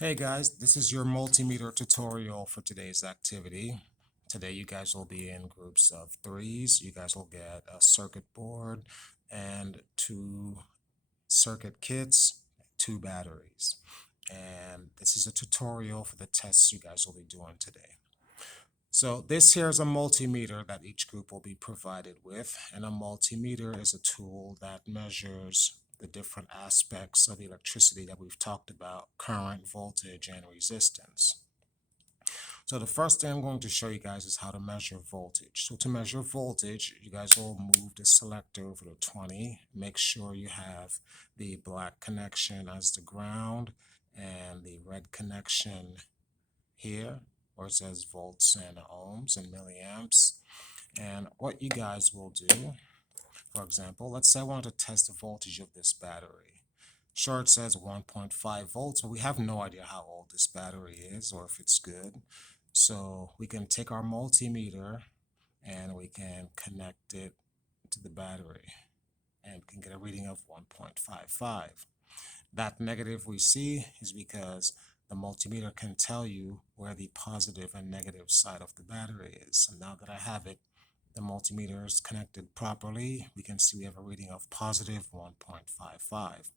Hey guys, this is your multimeter tutorial for today's activity. Today you guys will be in groups of threes. You guys will get a circuit board and two circuit kits, two batteries. And this is a tutorial for the tests you guys will be doing today. So this here is a multimeter that each group will be provided with, and a multimeter is a tool that measures the different aspects of electricity that we've talked about: current, voltage, and resistance. So the first thing I'm going to show you guys is how to measure voltage. So to measure voltage, you guys will move the selector over to 20. Make sure you have the black connection as the ground and the red connection here, where it says volts and ohms and milliamps. And what you guys will do, for example, let's say I want to test the voltage of this battery. Sure, it says 1.5 volts, but we have no idea how old this battery is or if it's good. So we can take our multimeter and we can connect it to the battery and we can get a reading of 1.55. That negative we see is because the multimeter can tell you where the positive and negative side of the battery is. So now that I have it, the multimeter is connected properly, we can see we have a reading of positive 1.55.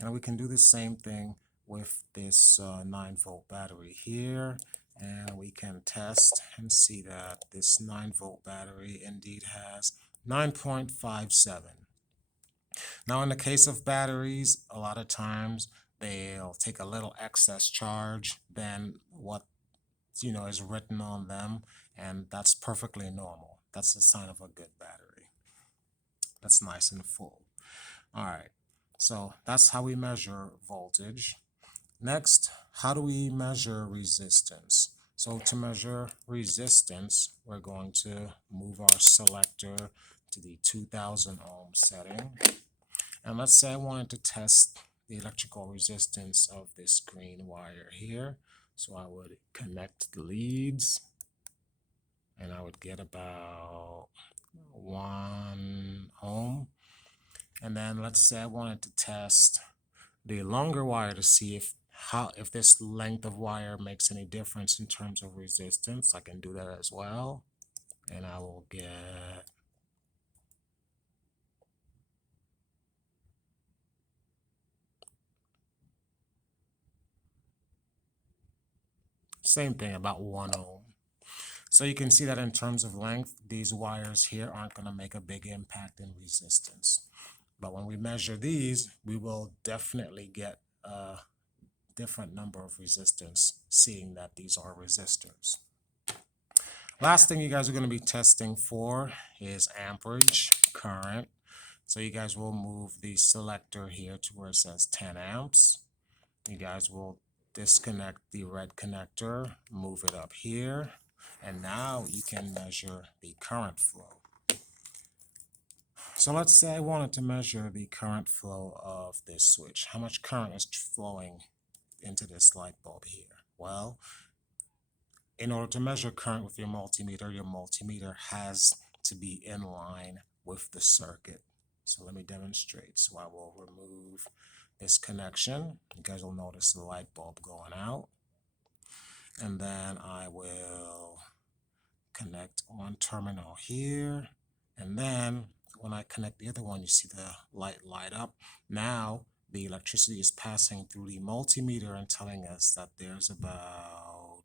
And we can do the same thing with this 9-volt battery here, and we can test and see that this 9-volt battery indeed has 9.57. Now in the case of batteries, a lot of times they'll take a little excess charge than what is written on them, and that's perfectly normal. That's a sign of a good battery. That's nice and full. All right, so that's how we measure voltage. Next, how do we measure resistance? So to measure resistance, we're going to move our selector to the 2000 ohm setting. And let's say I wanted to test the electrical resistance of this green wire here. So I would connect the leads and I would get about 1 ohm. And then let's say I wanted to test the longer wire to see if this length of wire makes any difference in terms of resistance. I can do that as well. And I will get same thing, about 1 ohm. So you can see that in terms of length, these wires here aren't going to make a big impact in resistance. But when we measure these, we will definitely get a different number of resistance, seeing that these are resistors. Last thing you guys are going to be testing for is amperage, current. So you guys will move the selector here to where it says 10 amps. You guys will disconnect the red connector, move it up here, and now you can measure the current flow. So let's say I wanted to measure the current flow of this switch. How much current is flowing into this light bulb here? Well, in order to measure current with your multimeter has to be in line with the circuit. So let me demonstrate. So I will remove this connection. You guys will notice the light bulb going out. And then I will connect one terminal here. And then when I connect the other one, you see the light up. Now the electricity is passing through the multimeter and telling us that there's about,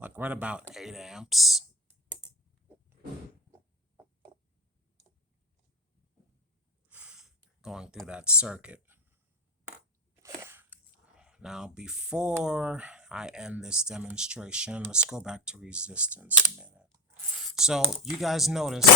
like right about 8 amps. Going through that circuit. Now, before I end this demonstration, let's go back to resistance a minute. So you guys notice